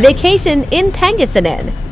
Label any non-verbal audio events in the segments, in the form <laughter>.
Vacation in Pangasinan.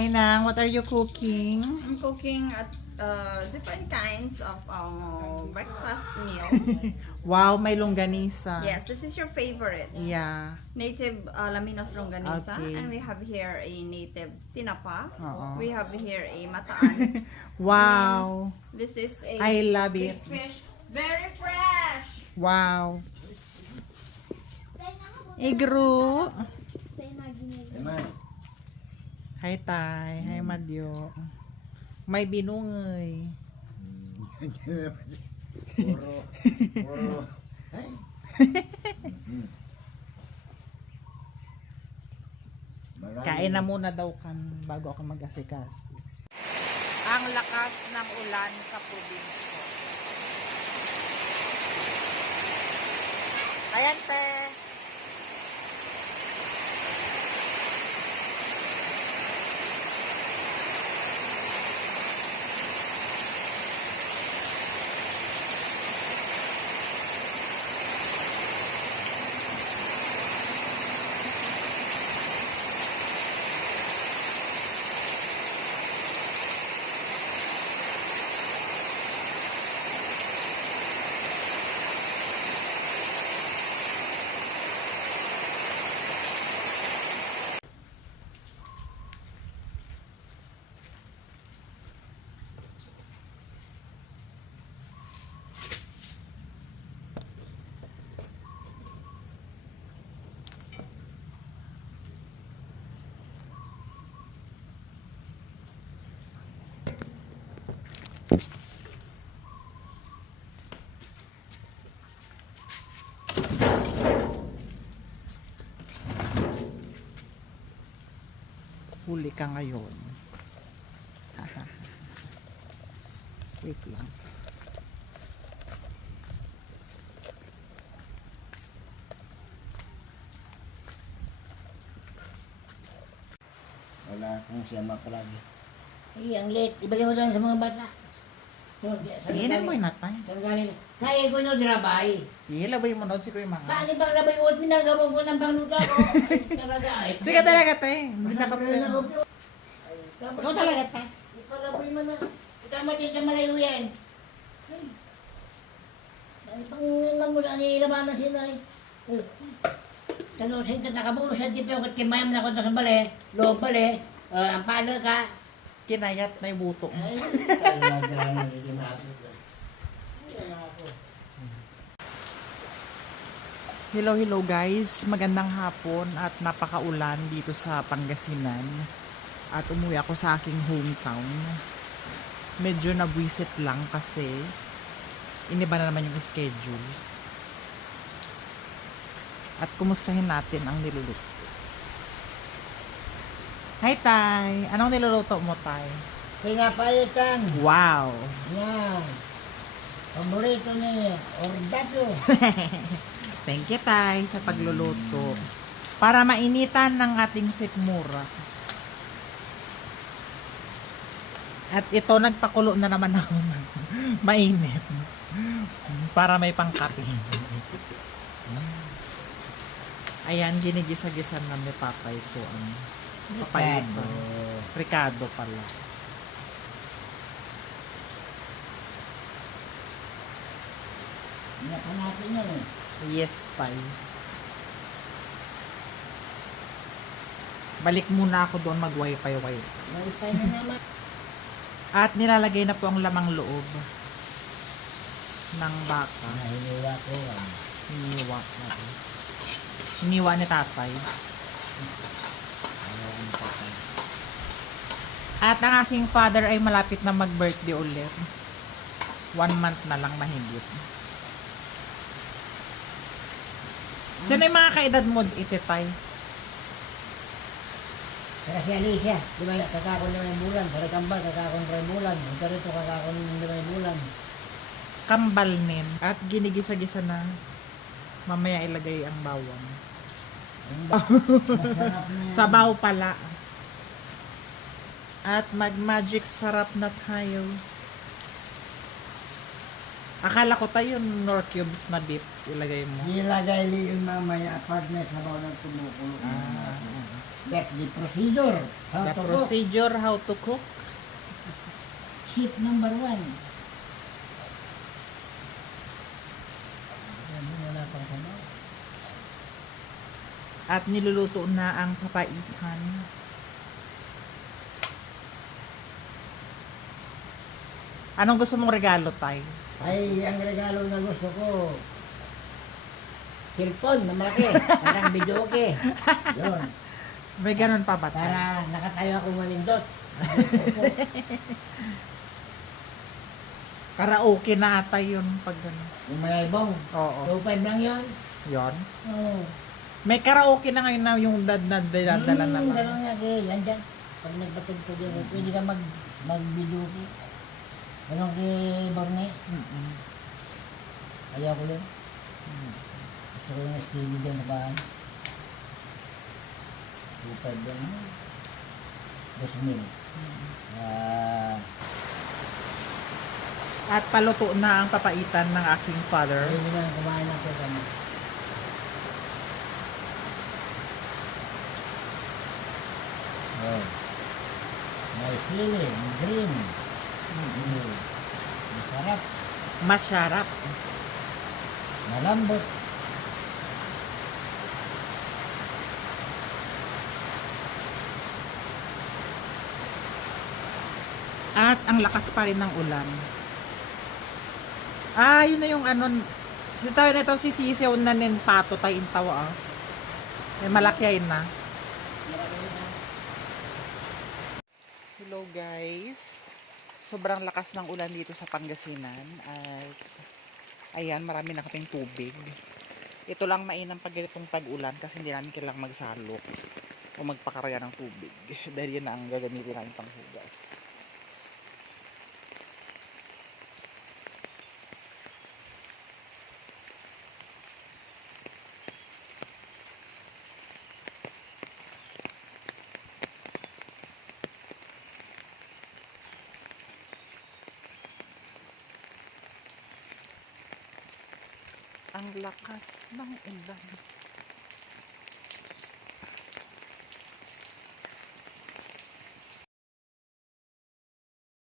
Hi Nang, what are you cooking? I'm cooking at uh, different kinds of uh, breakfast meal. <laughs> Wow, may longganisa. yes, this is your favorite. Yeah. Native uh, Laminos longanisa. Okay. And we have here a native tinapa. Oo. We have here a mataan. <laughs> Wow. this is a I love big it. fish. Very fresh! Wow. Igru. Hi Tay. Hi Madyo. May binungay. Puro, puro. Ay. Kain na muna daw kan bago ako mag-asikas. Ang lakas ng ulan sa probinsya. Ayan, te. Huli ka ngayon. <laughs> Wait lang. Wala akong siya makalagi. Ay, ang late. Ibigay mo lang sa mga bata. Iinan mo yung natay. Tanggalin. Kaya ko na drabay. Ilabay mo na si Kuya Mga. Paano bang labay ko <laughs> at pinagawang ko ng pangluto ko? Talaga ay. Hindi ka talaga, te. Hindi na ka Ay, tapos- Ikaw talaga, te. Ipalabay mo na. Tama din sa malayo yan. Ay. Ay, pang naman mo na nilabanan sila eh. Ay. Tanusin ka nakabulo sa tipi at kimayam na ako sa bale. Loob bale. Ah, ang paano ka? Kinayat na yung buto mo. Ay, talaga <laughs> na hindi maabot. Ay, ako. Hello, hello guys. Magandang hapon at napakaulan dito sa Pangasinan. At umuwi ako sa aking hometown. Medyo nabwisit lang kasi iniba na naman yung schedule. At kumustahin natin ang niluluto. Hi, Tay! Anong niluluto mo, Tay? Pinapalitan. Wow! Yan. Paborito ni Ordato. <laughs> Thank you, Tay, sa pagluluto. Para mainitan ng ating sikmura. At ito, nagpakulo na naman ako ng <laughs> mainit. Para may pangkape. Ayan, ginigisa-gisa na ni Papay ko ang papayito. Ricardo pala. Inapan natin yan eh. Yes, Tay. Balik muna ako doon mag-wifi wifi. Wifi na naman. At nilalagay na po ang lamang loob ng baka. Ko. ah. Hiniwa na po. Hiniwa ni tatay. At ang aking father ay malapit na mag-birthday ulit. One month na lang mahigit. Sino yung mga kaedad mo, ititay? Saka si Alicia, di ba, kakakon na may bulan. Sa Kambal, kakakon na may bulan. Ito rito, kakakon na may bulan. Kambal nin. At ginigisa-gisa na. Mamaya ilagay ang bawang. Ang ba-. <laughs> Sabaw pala. At mag-magic sarap na tayo. Akala ko tayo nor cubes na dip ilagay mo. Nilagay yun mamaya partner sa bawang ng tumukulo. Ah. That's the procedure. How The to cook. procedure how to cook. Sheep number one. Yan, wala pang sabaw. At niluluto na ang papaitan. Anong gusto mong regalo, Tay? Ay, ang regalo na gusto ko, cellphone na malaki, <laughs> parang video okay. Yun, May ganun pa ba, Tay? para nakatayo ako manindot. <laughs> Karaoke na ata yun pag ganun. Yung may ibong, Oo. 2.5 lang yun. Yon. Oo. May karaoke na ngayon na yung dad na daladala na Hmm, lang. dalawang nga kay, yan dyan. Pag nagpatugtog yun, pwede ka mag, mag-video okay. Ganun kay Borne, Mm-mm. ayaw ko yun. Gusto ko yung STV dyan sa bahay. 2.5 lang yun. 2 mil. Ah, At paluto na ang papaitan ng aking father. Pwede na kumain ng kasama. Oh. May may green. Mm. Masarap, Masarap. malambot. At ang lakas pa rin ng ulan. Ah, yun na yung ano. Si tayo na ito, sisisiyaw na nin pato tayo intawa ah. Eh, malaki ay na. Hello guys. Sobrang lakas ng ulan dito sa Pangasinan. At ayan, marami na kaming tubig. Ito lang mainam pag ganitong tag-ulan kasi hindi namin kailangang magsalok o magpakaraya ng tubig. Dahil yun na ang gagamitin namin pang ang lakas ng ulan.